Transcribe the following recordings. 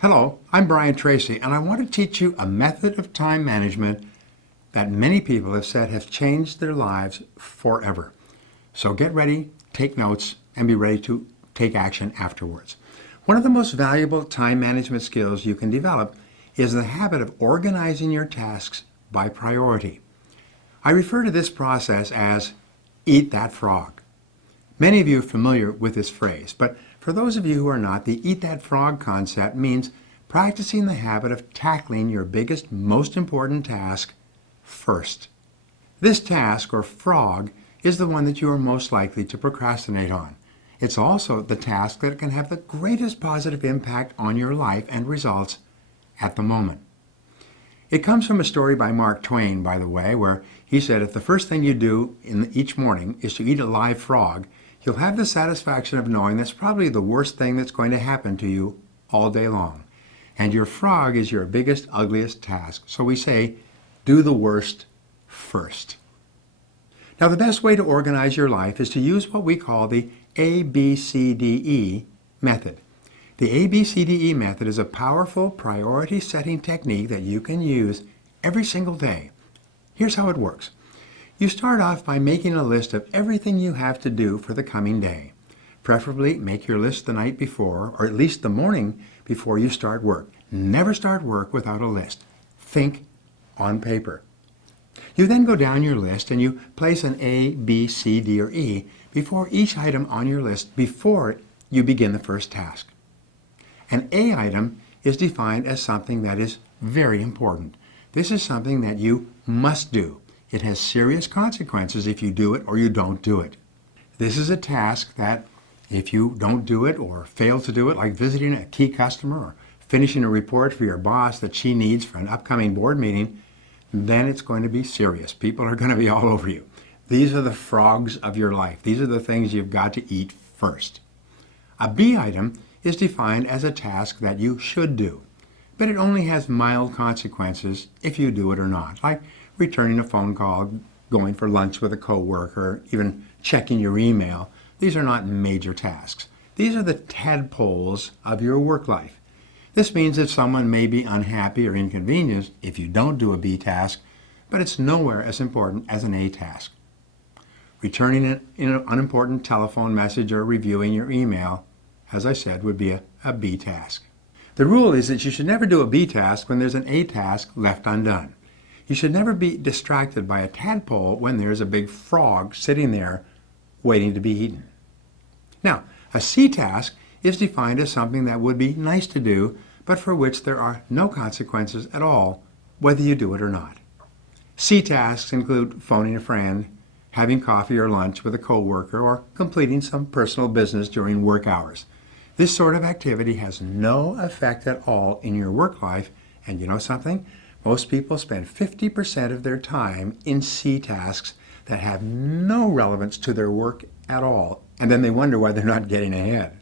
Hello, I'm Brian Tracy, and I want to teach you a method of time management that many people have said has changed their lives forever. So get ready, take notes, and be ready to take action afterwards. One of the most valuable time management skills you can develop is the habit of organizing your tasks by priority. I refer to this process as eat that frog. Many of you are familiar with this phrase, but for those of you who are not, the eat that frog concept means practicing the habit of tackling your biggest, most important task first. This task, or frog, is the one that you are most likely to procrastinate on. It's also the task that can have the greatest positive impact on your life and results at the moment. It comes from a story by Mark Twain, by the way, where he said if the first thing you do each morning is to eat a live frog, you'll have the satisfaction of knowing that's probably the worst thing that's going to happen to you all day long. And your frog is your biggest, ugliest task. So we say, do the worst first. Now, the best way to organize your life is to use what we call the ABCDE method. The ABCDE method is a powerful priority setting technique that you can use every single day. Here's how it works. You start off by making a list of everything you have to do for the coming day. Preferably make your list the night before, or at least the morning before you start work. Never start work without a list. Think on paper. You then go down your list and you place an A, B, C, D, or E before each item on your list before you begin the first task. An A item is defined as something that is very important. This is something that you must do. It has serious consequences if you do it or you don't do it. This is a task that if you don't do it or fail to do it, like visiting a key customer or finishing a report for your boss that she needs for an upcoming board meeting, then it's going to be serious. People are going to be all over you. These are the frogs of your life. These are the things you've got to eat first. A B item is defined as a task that you should do, but it only has mild consequences if you do it or not, like returning a phone call, going for lunch with a coworker, even checking your email. These are not major tasks. These are the tadpoles of your work life. This means that someone may be unhappy or inconvenienced if you don't do a B task, but it's nowhere as important as an A task. Returning an unimportant telephone message or reviewing your email, as I said, would be a B task. The rule is that you should never do a B task when there's an A task left undone. You should never be distracted by a tadpole when there's a big frog sitting there waiting to be eaten. Now, a C task is defined as something that would be nice to do, but for which there are no consequences at all, whether you do it or not. C tasks include phoning a friend, having coffee or lunch with a coworker, or completing some personal business during work hours. This sort of activity has no effect at all in your work life, and you know something? Most people spend 50% of their time in C tasks that have no relevance to their work at all, and then they wonder why they're not getting ahead.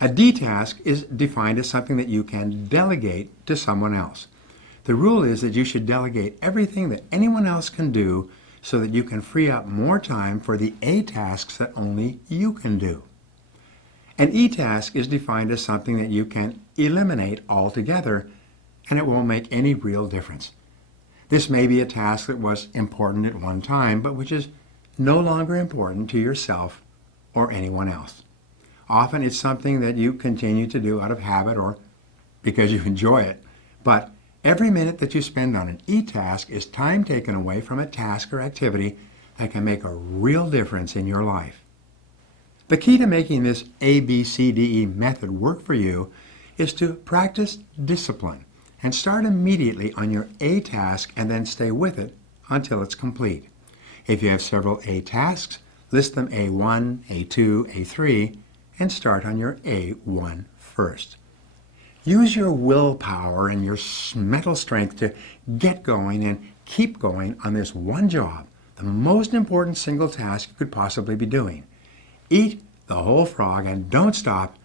A D task is defined as something that you can delegate to someone else. The rule is that you should delegate everything that anyone else can do so that you can free up more time for the A tasks that only you can do. An E task is defined as something that you can eliminate altogether, and it won't make any real difference. This may be a task that was important at one time, but which is no longer important to yourself or anyone else. Often it's something that you continue to do out of habit or because you enjoy it, but every minute that you spend on an E task is time taken away from a task or activity that can make a real difference in your life. The key to making this ABCDE method work for you is to practice discipline and start immediately on your A task and then stay with it until it's complete. If you have several A tasks, list them A1, A2, A3, and start on your A1 first. Use your willpower and your mental strength to get going and keep going on this one job, the most important single task you could possibly be doing. Eat the whole frog and don't stop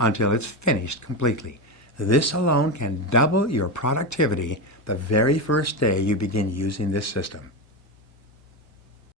until it's finished completely. This alone can double your productivity the very first day you begin using this system.